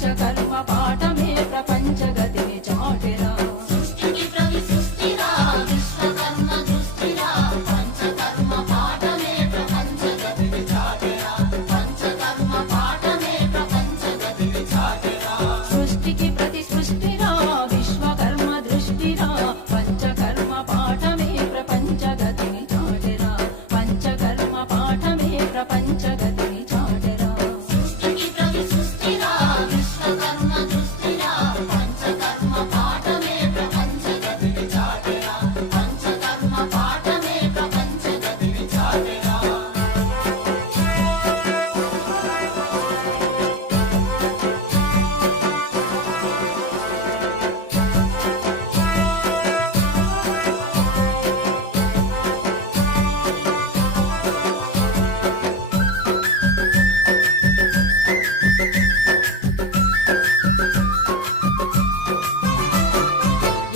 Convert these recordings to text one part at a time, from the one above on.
పంచకర్మ పాఠమే ప్రపంచ గతిని చాటెరా. సృష్టికి ప్రతి సృష్టిరా విశ్వకర్మ దృష్టిరా పంచకర్మ పాఠమే ప్రపంచ గతిని చాటెరా. పంచకర్మ పాఠమే ప్రపంచ గతిని చాటెరా. సృష్టికి ప్రతి సృష్టిరా విశ్వకర్మ దృష్టిరా పంచకర్మ పాఠమే ప్రపంచ గతిని చాటెరా. పంచకర్మ పాఠమే ప్రపంచ గతిని చాటెరా. సృష్టికి ప్రతి సృష్టిరా విశ్వకర్మ దృష్టిరా పంచకర్మ పాఠమే ప్రపంచ గతిని చాటెరా. పంచకర్మ పాఠమే ప్రపంచ గతిని చాటెరా.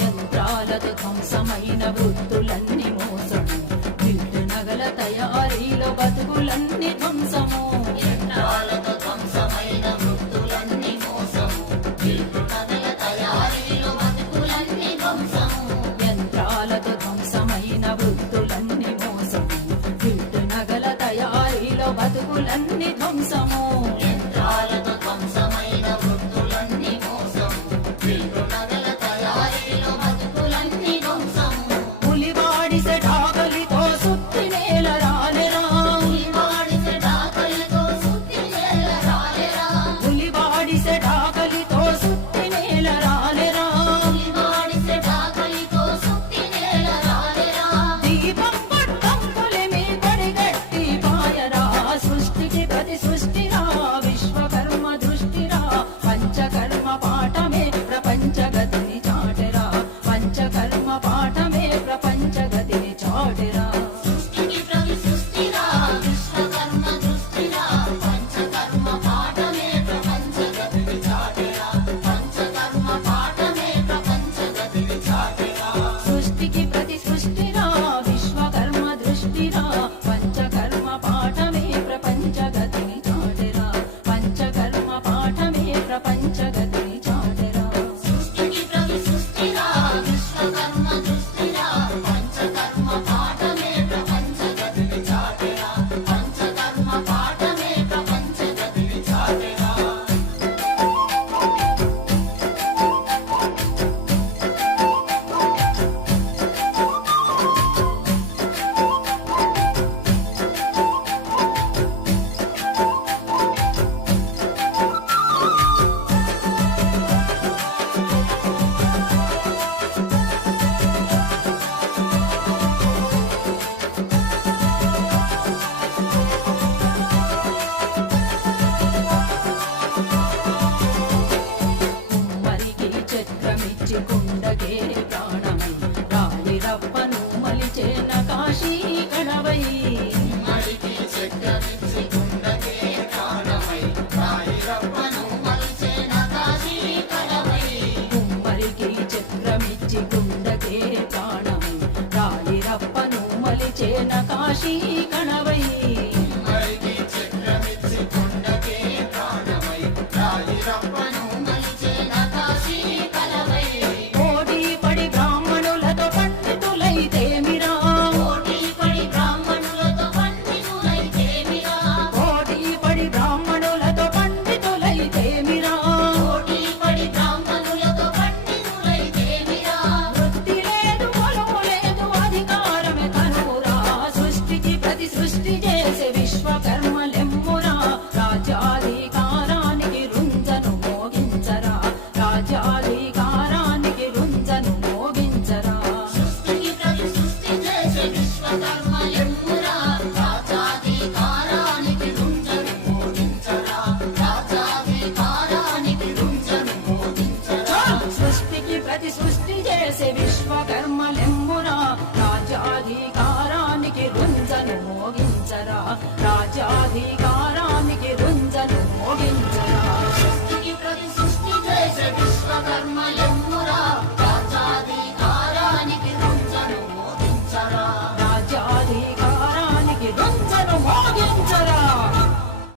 యంత్రాలతో ధ్వంసమైన వృత్తులన్నీ మోసము. విల్లు నగల తయారీలో బతుకులన్నీ ధ్వంసము. యంత్రాలతో ధ్వంసమైన వృత్తులన్నీ మోసము. విల్లు నగల తయారీలో బతుకులన్నీ ధ్వంసము. యంత్రాలతో ధ్వంసమైన వృత్తులన్నీ మోసము. విల్లు నగల తయారీలో బతుకులన్నీ ధ్వంసము. యంత్రాలతో ధ్వంసమైన వృత్తులన్నీ మోసము. విల్లు నగల తయారీలో బతుకులన్నీ ధ్వంసము. పులివాడిసె డాగలితో సుత్తి నేల రాలెరా. వాడిసె డాకలితో సుత్తి నేల రాలెరా. పులివాడిసె డాగలితో సుత్తి నేల రాలెరా. వాడిసె డాకలితో సుత్తి నేల రాలెరా. దీపం పట్టం పులిమి పడిగట్టి పాయరా. సృష్టికి ప్రతి సృష్టిరా విశ్వకర్మ దృష్టిరా పంచకర్మ పాఠమే ప్రపంచ గతిని చాటెరా. పంచకర్మ పాఠమే ప్రపంచ గతిని చాటెరా. సృష్టికి ప్రతి సృష్టిరా విశ్వకర్మ దృష్టిరా పంచకర్మ పాఠమే ప్రపంచ గతిని చాటెరా. పంచకర్మ పాఠమే ప్రపంచ గతిని చాటెరా. సృష్టికి ప్రతి సృష్టిరా విశ్వకర్మ దృష్టిరా పంచకర్మ పాఠమే ప్రపంచ గతిని చాటెరా. పంచకర్మ పాఠమే ప్రపంచ గతిని చాటెరా. సృష్టికి ప్రతి సృష్టిరా విశ్వకర్మ దృష్టిరా పంచకర్మ పాఠమే ప్రపంచ గతిని చాటెరా. పంచకర్మ పాఠమే ప్రపంచ గతిని చాటెరా. కుమ్మరికి చక్రమిచ్చి కుండకే ప్రాణమై రాలి రప్పను మలిచేన కాశీ కణవై. మడికి చక్రమిచ్చి కుండకే ప్రాణమై రాయిరప్పను మలిచేన కాశీ కళవై. కుమ్మరికి చక్రమిచ్చి కుండకే ప్రాణమై రాలి రప్పను మలిచేన కాశీ కణవై. మడికి చక్రమిచ్చి కుండకే ప్రాణమై రాయిరప్పను మలిచేన కాశీ కళవై. పోటీ పడి బ్రాహ్మణులతో పండితులైతేమిరా. పోటీ పడి బ్రాహ్మణులతో పండితులైతేమిరా. పోటీ పడి బ్రాహ్మణులతో పండితులైతేమిరా. పోటీ పడి బ్రాహ్మణులతో పండితులైతేమిరా. వృత్తి లేదు పొలము లేదు అధికారమే కనురా. సృష్టికి ప్రతి సృష్టి చేసే విశ్వకర్మలెమ్మురా. రాజ్యాధికారానికి రుంజను మోగించరా. రాజ్యాధికారానికి రుంజను మోగించరా. సృష్టికి ప్రతి సృష్టి చేసే విశ్వకర్మలెమ్మురా. రాజ్యాధికారానికి రుంజను మోగించరా. రాజ్యాధికారానికి రుంజను మోగించరా. సృష్టికి ప్రతి సృష్టి చేసే విశ్వకర్మలెమ్మురా. రాజ్యాధికారానికి రుంజను మోగించరా. రాజ్యాధికారానికి రుంజను మోగించరా.